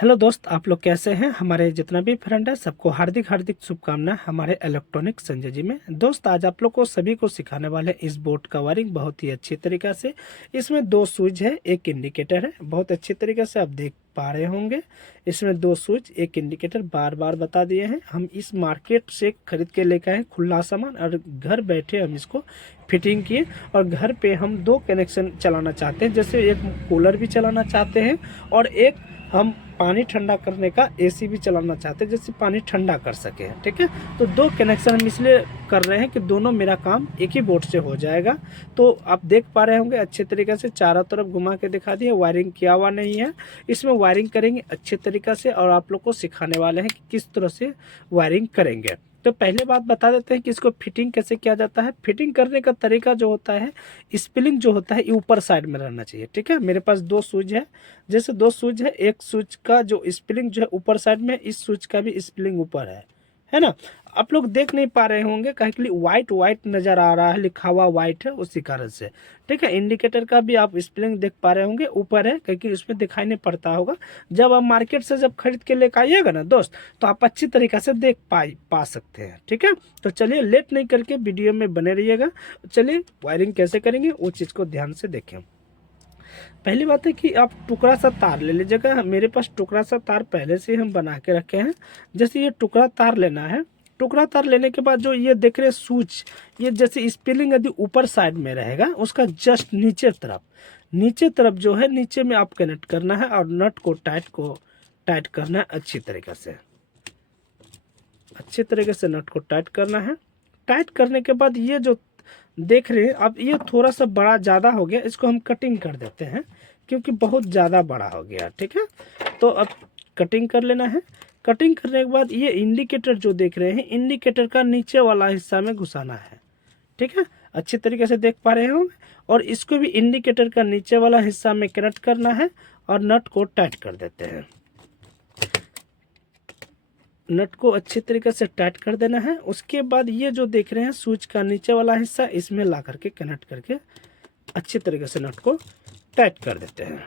Hello दोस्त, आप लोग कैसे हैं। हमारे जितना भी फ्रेंड है सबको हार्दिक हार्दिक शुभकामनाएं हमारे इलेक्ट्रॉनिक संजय जी में। दोस्त, आज आप लोग को सभी को सिखाने वाले इस बोर्ड का वायरिंग बहुत ही अच्छी तरीका से। इसमें दो स्विच है, एक इंडिकेटर है। बहुत अच्छी तरीके से आप देख पा रहे होंगे। इसमें दो स्विच, एक इंडिकेटर बार बार बता दिए हैं। हम इस मार्केट से खरीद के लेकर आए खुला सामान और घर बैठे हम इसको फिटिंग किए। और घर पे हम दो कनेक्शन चलाना चाहते हैं, जैसे एक कूलर भी चलाना चाहते हैं और एक हम पानी ठंडा करने का एसी भी चलाना चाहते हैं, जैसे पानी ठंडा कर सके। ठीक है, तो दो कनेक्शन हम इसलिए कर रहे हैं कि दोनों मेरा काम एक ही बोर्ड से हो जाएगा। तो आप देख पा रहे होंगे अच्छे तरीके से चारों तरफ घुमा के दिखा दिए। वायरिंग किया हुआ नहीं है, इसमें वायरिंग करेंगे अच्छे तरीक़ा से और आप लोग को सिखाने वाले हैं कि किस तरह से वायरिंग करेंगे। तो पहले बात बता देते हैं कि इसको फिटिंग कैसे किया जाता है। फिटिंग करने का तरीका जो होता है, स्पिलिंग जो होता है ये ऊपर साइड में रहना चाहिए। ठीक है, मेरे पास दो स्विच है, जैसे दो स्विच है, एक स्विच का जो स्पिलिंग जो है ऊपर साइड में, इस स्विच का भी स्पिलिंग ऊपर है ना। आप लोग देख नहीं पा रहे होंगे कहीं के लिए वाइट वाइट नजर आ रहा है, लिखा हुआ वाइट है, उसी कारण से। ठीक है, इंडिकेटर का भी आप स्पेलिंग देख पा रहे होंगे, ऊपर है, क्योंकि उसमें दिखाई नहीं पड़ता होगा। जब आप मार्केट से जब खरीद के लेकर आइएगा ना दोस्त, तो आप अच्छी तरीके से देख पा सकते हैं। ठीक है, तो चलिए लेट नहीं करके वीडियो में बने रहिएगा। चलिए वायरिंग कैसे करेंगे वो चीज़ को ध्यान से देखें। पहली बात है कि आप टुकड़ा सा तार ले लीजिएगा। मेरे पास टुकड़ा सा तार पहले से हम बना के रखे हैं। जैसे ये टुकड़ा तार लेना है। टुकड़ा तार लेने के बाद जो ये देख रहे स्विच, ये जैसे स्पिलिंग यदि ऊपर साइड में रहेगा, उसका जस्ट नीचे तरफ जो है, नीचे में आप कनेक्ट करना है और नट को टाइट करना है अच्छी तरीके से। अच्छी तरीके से नट को टाइट करना है। टाइट करने के बाद ये जो देख रहे हैं अब, ये थोड़ा सा बड़ा ज़्यादा हो गया, इसको हम कटिंग कर देते हैं क्योंकि बहुत ज़्यादा बड़ा हो गया। ठीक है, तो अब कटिंग कर लेना है। कटिंग करने के बाद ये इंडिकेटर जो देख रहे हैं, इंडिकेटर का नीचे वाला हिस्सा में घुसाना है। ठीक है, अच्छी तरीके से देख पा रहे हो। और इसको भी इंडिकेटर का नीचे वाला हिस्सा में कनेक्ट करना है और नट को टाइट कर देते हैं। नट को अच्छी तरीके से टाइट कर देना है। उसके बाद ये जो देख रहे हैं स्विच का नीचे वाला हिस्सा, इसमें ला करके कनेक्ट करके अच्छी तरीके से नट को टाइट कर देते हैं।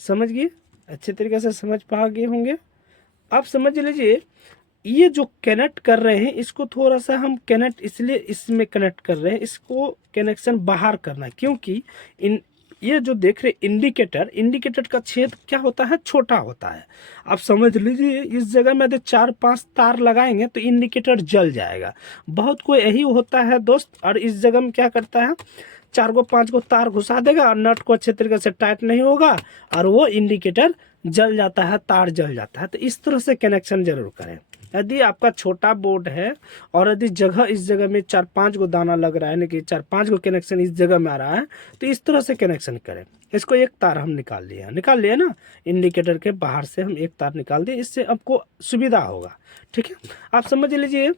समझ गए, अच्छे तरीके से समझ पा गए होंगे। आप समझ लीजिए, ये जो कनेक्ट कर रहे हैं इसको थोड़ा सा हम कनेक्ट इसलिए इसमें कनेक्ट कर रहे हैं, इसको कनेक्शन बाहर करना है, क्योंकि ये जो देख रहे इंडिकेटर का छेद क्या होता है, छोटा होता है। आप समझ लीजिए, इस जगह में यदि 4-5 तार लगाएंगे तो इंडिकेटर जल जाएगा। बहुत कोई यही होता है दोस्त, और इस जगह में क्या करता है, 4-5 तार घुसा देगा और नट को अच्छे तरीके से टाइट नहीं होगा और वो इंडिकेटर जल जाता है, तार जल जाता है। तो इस तरह से कनेक्शन जरूर करें। यदि आपका छोटा बोर्ड है और यदि इस जगह में 4-5 दाना लग रहा है, यानी कि 4-5 कनेक्शन इस जगह में आ रहा है, तो इस तरह से कनेक्शन करें। इसको एक तार हम निकाल लिए ना, इंडिकेटर के बाहर से हम एक तार निकाल दिए, इससे आपको सुविधा होगा। ठीक है, आप समझ लीजिए,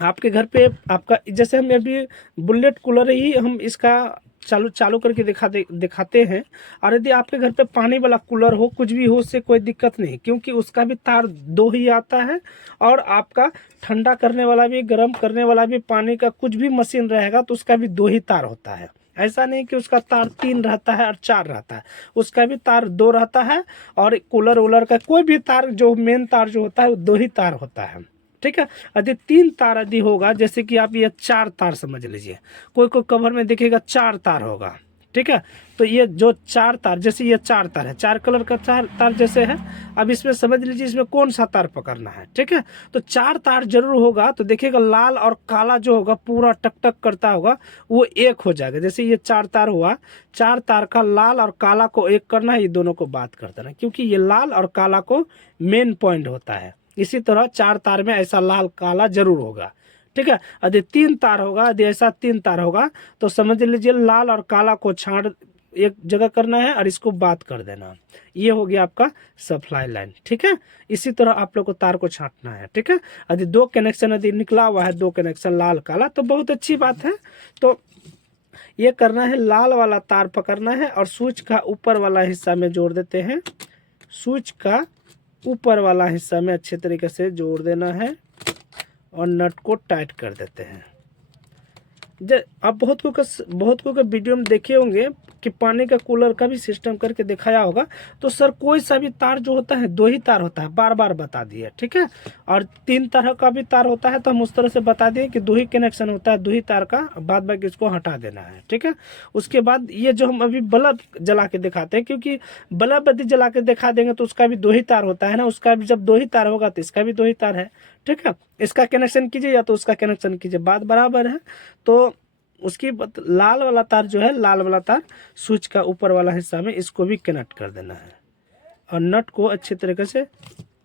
आपके घर पे आपका जैसे हम अभी बुलेट कूलर ही हम इसका चालू करके दिखाते हैं। और यदि आपके घर पे पानी वाला कूलर हो, कुछ भी हो, उससे कोई दिक्कत नहीं, क्योंकि उसका भी तार दो ही आता है। और आपका ठंडा करने वाला भी, गर्म करने वाला भी, पानी का कुछ भी मशीन रहेगा तो उसका भी 2 ही तार होता है। ऐसा नहीं कि उसका तार 3 रहता है और 4 रहता है, उसका भी तार 2 रहता है। और कूलर वूलर का कोई भी तार, जो मेन तार जो होता है वो 2 ही तार होता है। ठीक है, यदि 3 तार यदि होगा, जैसे कि आप ये 4 तार समझ लीजिए, कोई कवर में देखिएगा 4 तार होगा। ठीक है, तो ये जो 4 तार, जैसे ये 4 तार है, 4 कलर का 4 तार जैसे है। अब इसमें समझ लीजिए इसमें कौन सा तार पकड़ना है। ठीक है, तो 4 तार जरूर होगा, तो देखिएगा लाल और काला जो होगा पूरा टक टक करता होगा, वो एक हो जाएगा। जैसे ये 4 तार हुआ, 4 तार का लाल और काला को एक करना है, ये दोनों को बात कर देना, क्योंकि ये लाल और काला को मेन पॉइंट होता है। इसी तरह 4 तार में ऐसा लाल काला जरूर होगा। ठीक है, यदि 3 तार होगा, यदि ऐसा 3 तार होगा, तो समझ लीजिए लाल और काला को छाड़ एक जगह करना है और इसको बात कर देना। ये हो गया आपका सप्लाई लाइन। ठीक है, इसी तरह आप लोग को तार को छांटना है। ठीक है, यदि 2 कनेक्शन यदि निकला हुआ है, 2 कनेक्शन लाल काला, तो बहुत अच्छी बात है। तो ये करना है, लाल वाला तार पकड़ना है और स्विच का ऊपर वाला हिस्सा में जोड़ देते हैं। स्विच का ऊपर वाला हिस्सा में अच्छे तरीके से जोड़ देना है और नट को टाइट कर देते हैं। आप बहुत को वीडियो में देखे होंगे कि पानी का कूलर का भी सिस्टम करके दिखाया होगा। तो सर कोई सा भी तार जो होता है 2 ही तार होता है, बार बार बता दिए, ठीक है। और 3 तरह का भी तार होता है तो हम उस तरह से बता दिए कि 2 ही कनेक्शन होता है, 2 ही तार का, बाद बाकी इसको हटा देना है, ठीक है। उसके बाद ये जो हम अभी बल्ब जला के दिखाते हैं, क्योंकि बल्ब यदि जला के दिखा देंगे तो उसका भी 2 ही तार होता है ना, उसका भी जब 2 ही तार होगा तो इसका भी 2 ही तार है, ठीक है। इसका कनेक्शन कीजिए या तो उसका कनेक्शन कीजिए, बात बराबर है। तो उसकी लाल वाला तार जो है, लाल वाला तार स्विच का ऊपर वाला हिस्सा में, इसको भी कनेक्ट कर देना है और नट को अच्छे तरीके से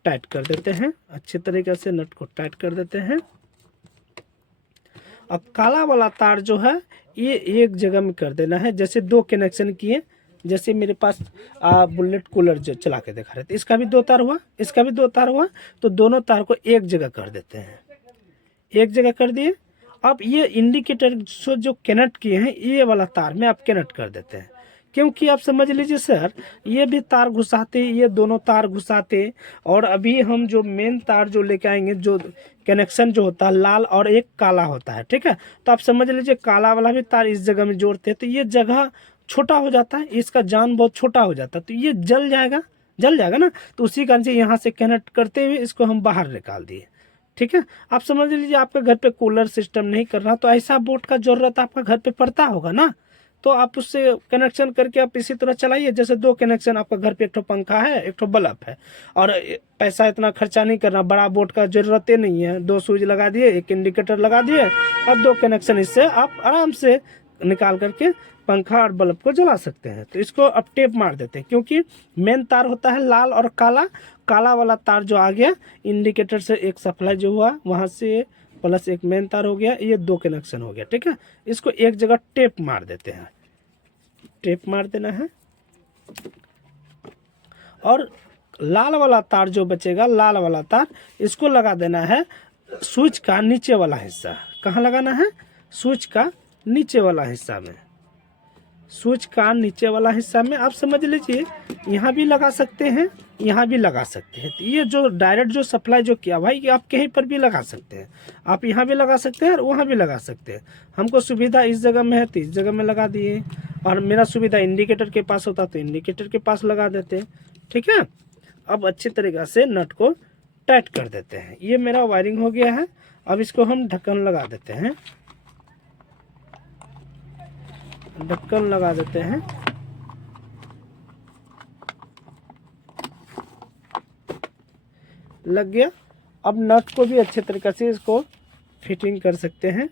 टाइट कर देते हैं, अच्छे तरीके से नट को टाइट कर देते हैं। अब काला वाला तार जो है ये एक जगह में कर देना है, जैसे 2 कनेक्शन किए, जैसे मेरे पास बुलेट कूलर जो चला के दिखा रहे थे, इसका भी 2 तार हुआ, इसका भी 2 तार हुआ, तो दोनों तार को एक जगह कर देते हैं, एक जगह कर दिए। अब ये इंडिकेटर जो कनेक्ट किए हैं ये वाला तार में आप कनेक्ट कर देते हैं, क्योंकि आप समझ लीजिए सर ये भी तार घुसाते, ये दोनों तार घुसाते, और अभी हम जो मेन तार जो लेके आएंगे, जो कनेक्शन जो होता है लाल और एक काला होता है, ठीक है। तो आप समझ लीजिए काला वाला भी तार इस जगह में जोड़ते हैं तो ये जगह छोटा हो जाता है, इसका जान बहुत छोटा हो जाता है, तो ये जल जाएगा ना। तो उसी कारण से यहाँ से कनेक्ट करते हुए इसको हम बाहर निकाल दिए, ठीक है। आप समझ लीजिए आपके घर पे कूलर सिस्टम नहीं कर रहा तो ऐसा बोर्ड का जरूरत आपका घर पे पड़ता होगा ना, तो आप उससे कनेक्शन करके आप इसी तरह चलाइए। जैसे 2 कनेक्शन आपका घर पे, एक ठो पंखा है, एक ठो बल्ब है, और पैसा इतना खर्चा नहीं करना, बड़ा बोर्ड का जरूरत ही नहीं है, 2 स्विच लगा दिए, एक इंडिकेटर लगा दिए, अब 2 कनेक्शन, इससे आप आराम से निकाल करके पंखा और बल्ब को जला सकते हैं। तो इसको अब टेप मार देते हैं, क्योंकि मेन तार होता है लाल और काला, काला वाला तार जो आ गया इंडिकेटर से एक सप्लाई जो हुआ वहाँ से प्लस एक मेन तार हो गया, ये 2 कनेक्शन हो गया, ठीक है। इसको एक जगह टेप मार देते हैं, टेप मार देना है। और लाल वाला तार जो बचेगा, लाल वाला तार, इसको लगा देना है स्विच का नीचे वाला हिस्सा। कहाँ लगाना है? स्विच का नीचे वाला हिस्सा में, स्विच का नीचे वाला हिस्सा में। आप समझ लीजिए यहाँ भी लगा सकते हैं, यहाँ भी लगा सकते हैं। तो ये जो डायरेक्ट जो सप्लाई जो किया भाई, आप कहीं पर भी लगा सकते हैं, आप यहाँ भी लगा सकते हैं और वहाँ भी लगा सकते हैं। हमको सुविधा इस जगह में है तो इस जगह में लगा दिए, और मेरा सुविधा इंडिकेटर के पास होता तो इंडिकेटर के पास लगा देते, ठीक है। अब अच्छी तरीक़े से नट को टाइट कर देते हैं। ये मेरा वायरिंग हो गया है। अब इसको हम ढक्कन लगा देते हैं, ढक्कन लगा देते हैं। लग गया। अब नट को भी अच्छे तरीके से इसको फिटिंग कर सकते हैं।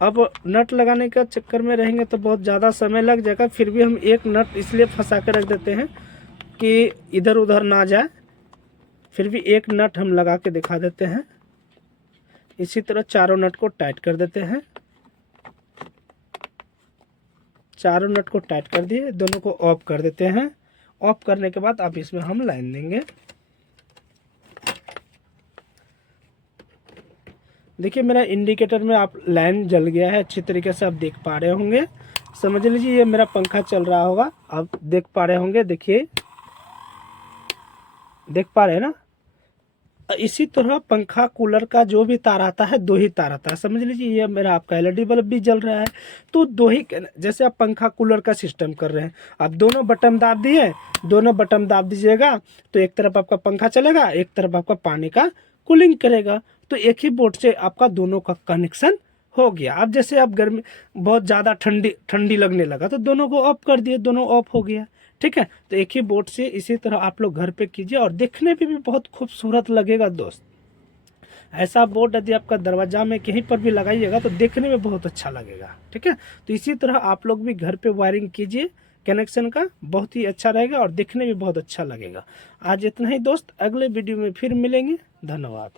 अब नट लगाने का चक्कर में रहेंगे तो बहुत ज़्यादा समय लग जाएगा, फिर भी हम एक नट इसलिए फंसा कर रख देते हैं कि इधर उधर ना जाए। फिर भी एक नट हम लगा के दिखा देते हैं। इसी तरह चारों नट को टाइट कर देते हैं। चारों नट को टाइट कर दिए, दोनों को ऑफ कर देते हैं। ऑफ करने के बाद अब इसमें हम लाइन देंगे। देखिए मेरा इंडिकेटर में आप लाइन जल गया है, अच्छी तरीके से आप देख पा रहे होंगे। समझ लीजिए ये मेरा पंखा चल रहा होगा, आप देख पा रहे होंगे। देखिए देख पा रहे हैं ना। इसी तरह पंखा कूलर का जो भी तार आता है 2 ही तार आता है। समझ लीजिए ये मेरा आपका एलईडी बल्ब भी जल रहा है, तो 2 ही, जैसे आप पंखा कूलर का सिस्टम कर रहे हैं, आप दोनों बटन दाब दिए, दोनों बटन दाब दीजिएगा तो एक तरफ आपका पंखा चलेगा, एक तरफ आपका पानी का कूलिंग करेगा। तो एक ही बोर्ड से आपका दोनों का कनेक्शन हो गया। अब जैसे आप गर्मी बहुत ज़्यादा ठंडी लगने लगा तो दोनों को ऑफ कर दिए, दोनों ऑफ हो गया, ठीक है। तो एक ही बोर्ड से इसी तरह आप लोग घर पे कीजिए और देखने पे भी बहुत खूबसूरत लगेगा दोस्त। ऐसा बोर्ड यदि आपका दरवाजा में कहीं पर भी लगाइएगा तो देखने में बहुत अच्छा लगेगा, ठीक है। तो इसी तरह आप लोग भी घर पे वायरिंग कीजिए कनेक्शन का, बहुत ही अच्छा रहेगा और देखने में बहुत अच्छा लगेगा। आज इतना ही दोस्त, अगले वीडियो में फिर मिलेंगे। धन्यवाद।